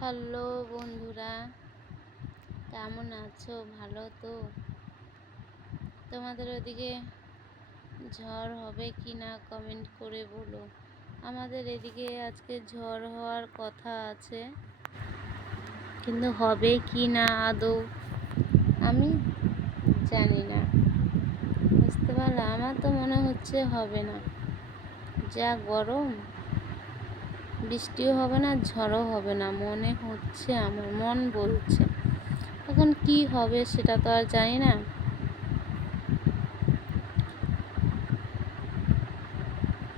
Hello বন্ধুরা, কেমন আছো? ভালো তো? তোমাদের ওদিকে ঝড় হবে কি না কমেন্ট করে বলো। আমাদের এদিকে আজকে ঝড় হওয়ার কথা আছে, কিন্তু হবে কি না আদৌ আমি জানি না। বুঝতে পারলে? আমার তো মনে হচ্ছে হবে না। যা গরম, বৃষ্টিও হবে না, ঝড়ও হবে না মনে হচ্ছে, আমার মন বলছে। এখন কি হবে সেটা তো আর জানি না।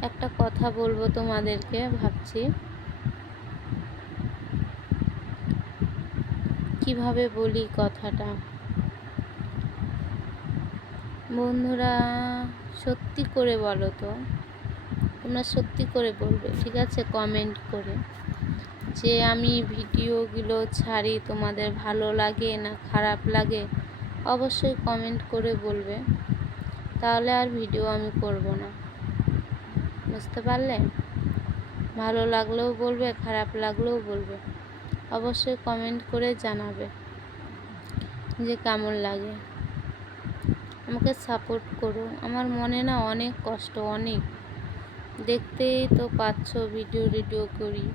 একটা কথা বলবো তোমাদেরকে, ভাবছি কিভাবে বলি কথাটা। বন্ধুরা, সত্যি করে বলো তো, তোমরা সত্যি করে বলবে, ঠিক আছে? কমেন্ট করে যে আমি ভিডিওগুলো ছাড়ি তোমাদের ভালো লাগে না খারাপ লাগে, অবশ্যই কমেন্ট করে বলবে। তাহলে আর ভিডিও আমি করব না। বুঝতে পারলে? ভালো লাগলেও বলবে, খারাপ লাগলেও বলবে। অবশ্যই কমেন্ট করে জানাবে যে কেমন লাগে। আমাকে সাপোর্ট করো। আমার মনে না অনেক কষ্ট, অনেক। দেখতেই তো পাচ্ছ, ভিডিও করি,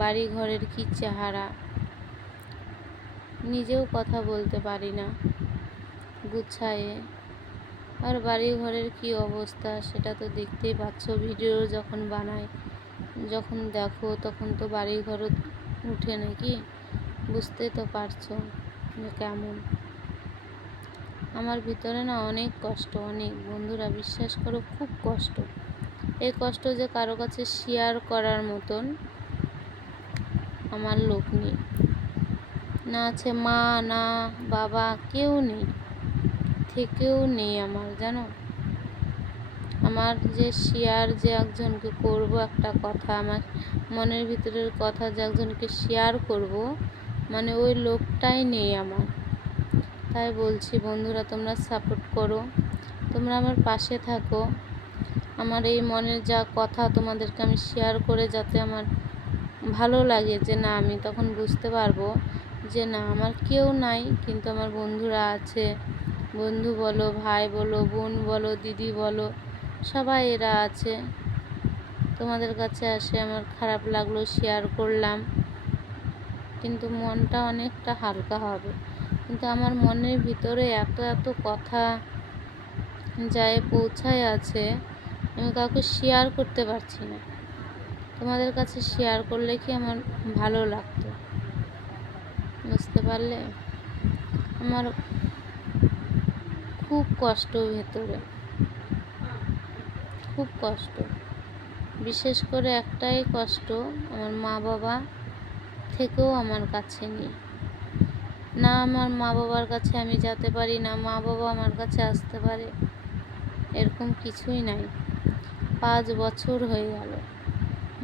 বাড়ি ঘরের কি চেহারা, নিজেও কথা বলতে পারি না গুছায়ে, আর বাড়ি ঘরের কি অবস্থা সেটা তো দেখতেই পাচ্ছ। ভিডিও যখন বানাই, যখন দেখো, তখন তো বাড়ি ঘরও উঠে নাকি, বুঝতে তো পারছো যে কেমন। আমার ভিতরে না অনেক কষ্ট, অনেক। বন্ধুরা বিশ্বাস করো, খুব কষ্ট। এই কষ্ট যে কারো কাছে শেয়ার করার মতন আমার লোক নেই, না আছে মা, না বাবা, কেউ নেই, থেকেও নেই আমার, জানো। আমার যে শেয়ার যে একজনকে করব, একটা কথা, আমার মনের ভিতরের কথা যে একজনকে শেয়ার করব, মানে ওই লোকটাই নেই আমার। তাই বলছি বন্ধুরা, তোমরা সাপোর্ট করো, তোমরা আমার পাশে থাকো। আমার এই মনের যা কথা তোমাদেরকে আমি শেয়ার করে, যাতে আমার ভালো লাগে, যে না, আমি তখন বুঝতে পারবো যে না, আমার কেউ নাই, কিন্তু আমার বন্ধুরা আছে। বন্ধু বলো, ভাই বলো, বোন বলো, দিদি বলো, সবাই এরা আছে। তোমাদের কাছে আসে, আমার খারাপ লাগলো, শেয়ার করলাম, কিন্তু মনটা অনেকটা হালকা হবে। কিন্তু আমার মনের ভিতরে এত এত কথা যায় পৌঁছায় আছে, আমি কাউকে শেয়ার করতে পারছি না। তোমাদের কাছে শেয়ার করলে কি আমার ভালো লাগতো, বুঝতে পারলে? আমার খুব কষ্ট ভেতরে, খুব কষ্ট। বিশেষ করে একটাই কষ্ট, আমার মা বাবা থেকেও আমার কাছে নেই। না আমার মা বাবার কাছে আমি যেতে পারি, না মা বাবা আমার কাছে আসতে পারে, এরকম কিছুই নাই। 5 বছর হয়ে গেল।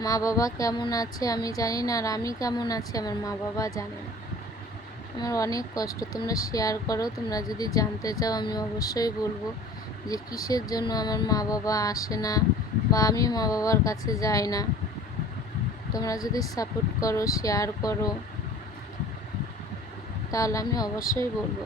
মা বাবা কেমন আছে আমি জানি না, আর আমি কেমন আছি আমার মা বাবা জানে না। আমার অনেক কষ্ট। তোমরা শেয়ার করো, তোমরা যদি জানতে চাও, আমি অবশ্যই বলবো যে কিসের জন্য আমার মা বাবা আসে না, বা আমি মা বাবার কাছে যাই না। তোমরা যদি সাপোর্ট করো, শেয়ার করো, তাহলে আমি অবশ্যই বলবো।